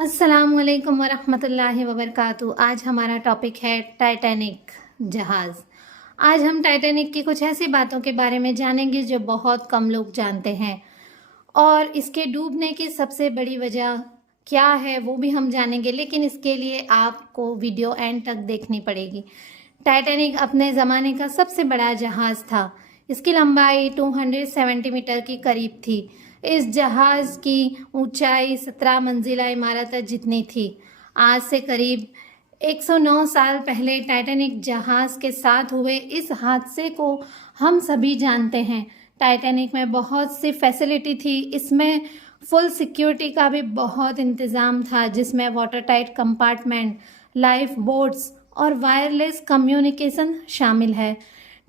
अस्सलामुअलैकुम वरहमतुल्लाहि वबरकातुहू। आज हमारा टॉपिक है टाइटैनिक जहाज़। आज हम टाइटैनिक की कुछ ऐसी बातों के बारे में जानेंगे जो बहुत कम लोग जानते हैं, और इसके डूबने की सबसे बड़ी वजह क्या है वो भी हम जानेंगे, लेकिन इसके लिए आपको वीडियो एंड तक देखनी पड़ेगी। टाइटैनिक अपने ज़माने का सबसे बड़ा जहाज़ था। इसकी लंबाई 270 मीटर की करीब थी। इस जहाज़ की ऊंचाई 17 मंजिला इमारत जितनी थी। आज से करीब 109 साल पहले टाइटैनिक जहाज़ के साथ हुए इस हादसे को हम सभी जानते हैं। टाइटैनिक में बहुत सी फैसिलिटी थी। इसमें फुल सिक्योरिटी का भी बहुत इंतज़ाम था, जिसमें water tight compartment, life boats और वायरलेस कम्युनिकेशन शामिल है।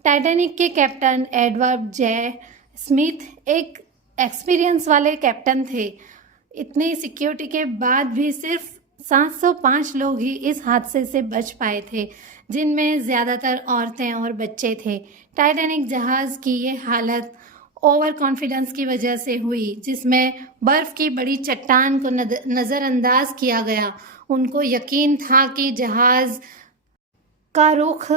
टाइटैनिक के कैप्टन एडवर्ड जे स्मिथ एक एक्सपीरियंस वाले कैप्टन थे। इतनी सिक्योरिटी के बाद भी सिर्फ 705 लोग ही इस हादसे से बच पाए थे, जिनमें ज़्यादातर औरतें और बच्चे थे। टाइटैनिक जहाज़ की ये हालत ओवर कॉन्फिडेंस की वजह से हुई, जिसमें बर्फ़ की बड़ी चट्टान को नज़रअंदाज किया गया। उनको यकीन था कि जहाज़ का रुख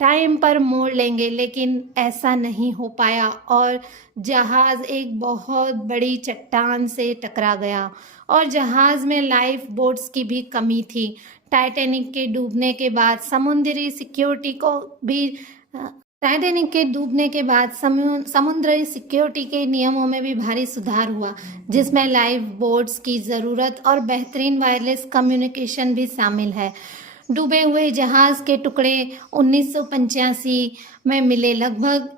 टाइम पर मोड़ लेंगे, लेकिन ऐसा नहीं हो पाया और जहाज़ एक बहुत बड़ी चट्टान से टकरा गया। और जहाज़ में लाइफ बोट्स की भी कमी थी। टाइटैनिक के डूबने के बाद समुद्री सिक्योरिटी को भी टाइटैनिक के डूबने के बाद समुद्री सिक्योरिटी के नियमों में भी भारी सुधार हुआ, जिसमें लाइफ बोट्स की ज़रूरत और बेहतरीन वायरलेस कम्युनिकेशन भी शामिल है। डूबे हुए जहाज़ के टुकड़े 1985 में मिले। लगभग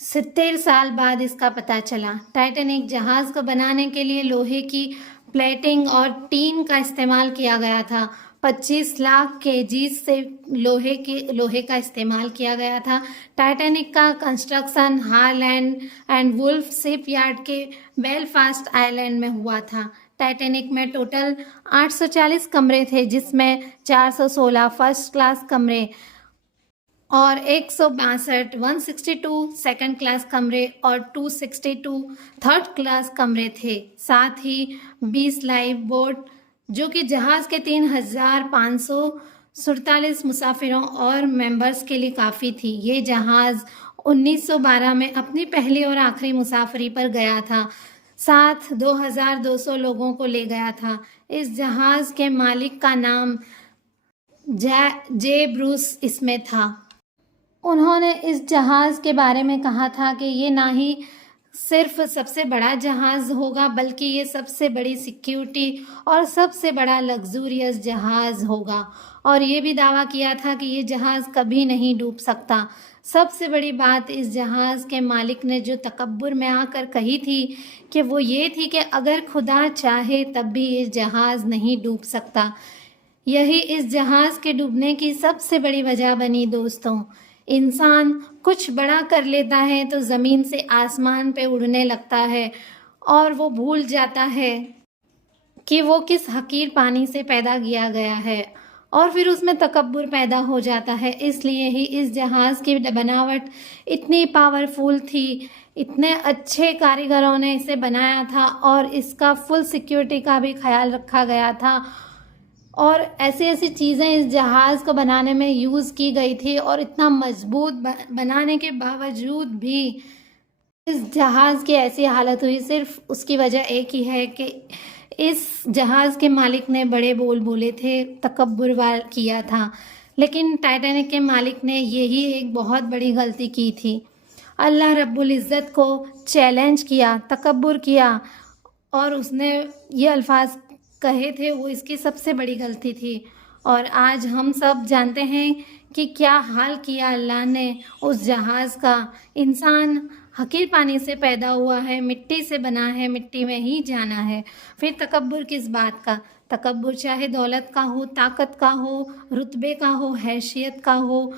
70 साल बाद इसका पता चला। टाइटैनिक जहाज़ को बनाने के लिए लोहे की प्लेटिंग और टीन का इस्तेमाल किया गया था। 25 लाख केजी से लोहे का इस्तेमाल किया गया था। टाइटैनिक का construction Harland and Wolff shipyard के बेलफास्ट आइलैंड में हुआ था। टाइटैनिक में टोटल 840 कमरे थे, जिसमें 416 फर्स्ट क्लास कमरे और 162 सेकंड क्लास कमरे और 262 थर्ड क्लास कमरे थे। साथ ही 20 लाइफ बोट, जो कि जहाज़ के 3547 मुसाफिरों और मेंबर्स के लिए काफ़ी थी। ये जहाज़ 1912 में अपनी पहली और आखिरी मुसाफरी पर गया था। साथ 2200 लोगों को ले गया था। इस जहाज़ के मालिक का नाम जे ब्रूस स्मिथ था। उन्होंने इस जहाज़ के बारे में कहा था कि ये ना ही सिर्फ सबसे बड़ा जहाज़ होगा, बल्कि ये सबसे बड़ी सिक्योरिटी और सबसे बड़ा लग्जूरियस जहाज़ होगा। और ये भी दावा किया था कि ये जहाज़ कभी नहीं डूब सकता। सबसे बड़ी बात इस जहाज़ के मालिक ने जो तकब्बुर में आकर कही थी कि वो ये थी कि अगर खुदा चाहे तब भी ये जहाज़ नहीं डूब सकता। यही इस जहाज़ के डूबने की सबसे बड़ी वजह बनी। दोस्तों, इंसान कुछ बड़ा कर लेता है तो ज़मीन से आसमान पे उड़ने लगता है और वो भूल जाता है कि वो किस हकीर पानी से पैदा किया गया है, और फिर उसमें तकब्बुर पैदा हो जाता है। इसलिए ही इस जहाज़ की बनावट इतनी पावरफुल थी। इतने अच्छे कारीगरों ने इसे बनाया था और इसका फुल सिक्योरिटी का भी ख्याल रखा गया था। और ऐसी ऐसी चीज़ें इस जहाज़ को बनाने में यूज़ की गई थी, और इतना मजबूत बनाने के बावजूद भी इस जहाज़ की ऐसी हालत हुई। सिर्फ उसकी वजह एक ही है कि इस जहाज़ के मालिक ने बड़े बोल बोले थे, तकब्बुर किया था। लेकिन टाइटैनिक के मालिक ने यही एक बहुत बड़ी गलती की थी। अल्लाह रब्बुल इज़्ज़त को चैलेंज किया, तकब्बुर किया, और उसने ये अल्फाज कहे थे, वो इसकी सबसे बड़ी गलती थी। और आज हम सब जानते हैं कि क्या हाल किया अल्लाह ने उस जहाज़ का। इंसान हकीर पानी से पैदा हुआ है, मिट्टी से बना है, मिट्टी में ही जाना है। फिर तकब्बुर किस बात का? तकब्बुर चाहे दौलत का हो, ताकत का हो, रुतबे का हो, हैसियत का हो,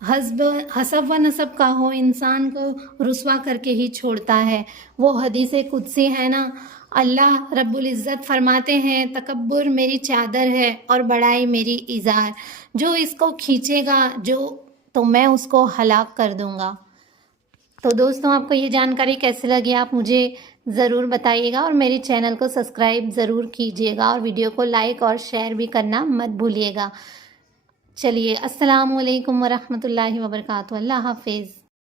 हसब व नसब का हो, इंसान को रुसवा करके ही छोड़ता है। वो हदीस कुदसी है ना, अल्लाह रब्बुल इज़्ज़त फरमाते हैं, तकब्बुर मेरी चादर है और बड़ाई मेरी इज़ार। जो इसको खींचेगा तो मैं उसको हलाक कर दूंगा। तो दोस्तों, आपको ये जानकारी कैसी लगी आप मुझे ज़रूर बताइएगा और मेरे चैनल को सब्सक्राइब ज़रूर कीजिएगा और वीडियो को लाइक और शेयर भी करना मत भूलिएगा। चलिए, अस्सलामु अलैकुम वरहमतुल्लाहि वबरकातुहू। अल्लाह हाफ़िज़।